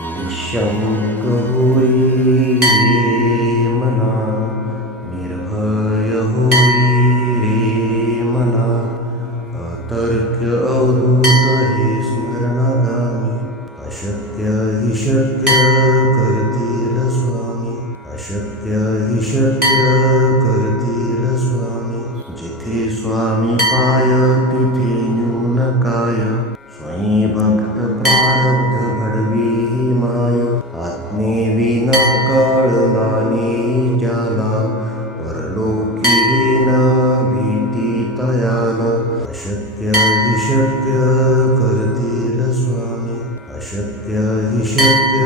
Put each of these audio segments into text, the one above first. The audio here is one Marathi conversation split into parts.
निशंक होई रे मना, निर्भय होई रे मना, अतर्क्य अवधूत हे स्मरणगामी, अशक्य हि शक्य करतील स्वामी, अशक्य हि शक्य करतील स्वामी. जिथे स्वामी पाय तिथे न्यून काय, स्वयं भक्त प्रारब्ध घडवी ही माय. आत्मेविन कळलानी ज्याला, परलोकी न भीती तयाला. अशक्य हि शक्य करतील स्वामी, अशक्य हि शक्य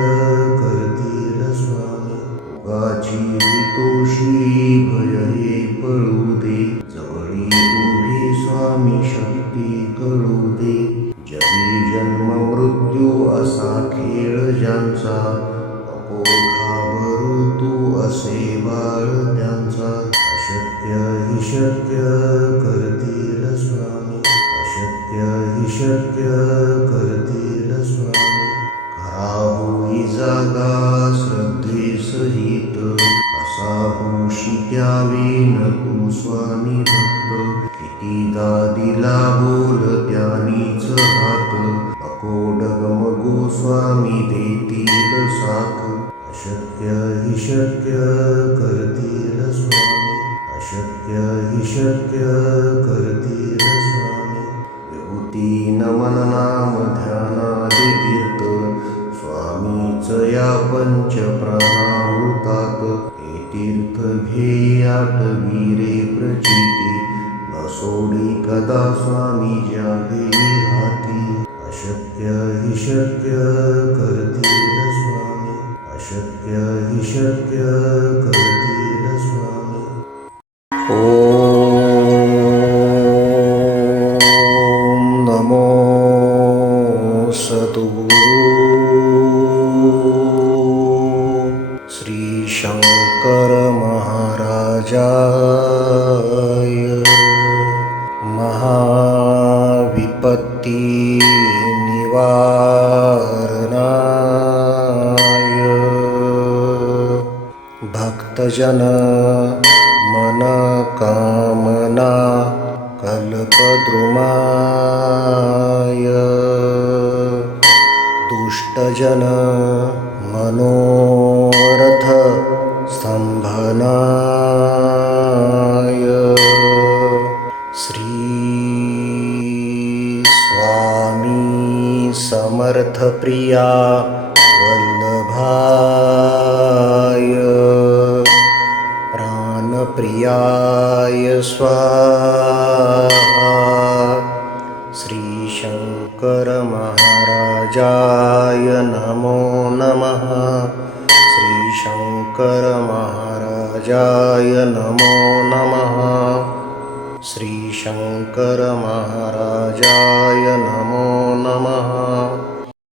करतील स्वामी. उगाची भीतोषी भय हे पळू दे, जवळी उभी स्वामी शक्ती कळू दे. जगी जन्म मृत्यू असा खेळ ज्यांचा, नको घाबरू तू असे बाळ त्यांचा. अशक्य हि शक्य करतील स्वामी, अशक्य हि शक्य करतील स्वामी. खरा होई जागा श्रद्धे सहित, असा होशी द्यावी न तू स्वामी भक्त. कितीदा दिला बोल त्यानीच हात, नको डगमगू स्वामी देतील साथ. अशक्य हि शक्य करतील स्वामी, अशक्य हि शक्य करतील स्वामी. विभूती नमन नाम ध्यानादि तीर्थ, स्वामीच या पंच प्राणामृतात. हे तीर्थ घेई आठवी रे प्रचिती, न सोडी कदा स्वामी ज्या घेई हाती. अशक्य हि शक्य करतील स्वामी, अशक्य हि शक्य करतील स्वामी. ओम नमो सद्गुरु श्री शंकर महाराजाय. महाविपत्ती निवारणाय, भक्तजन मन कामना कल्पद्रुमाय. दुष्टजन मनोरथ स्तंभनाय. श्री स्वामी समर्थ प्रिया वल्लभाय, प्राणप्रियाय स्वाहा. श्री शंकर महाराजाय नमो नमः, श्री शंकर महाराजाय नमो नमः, श्री शंकर महाराजाय नमो नमः.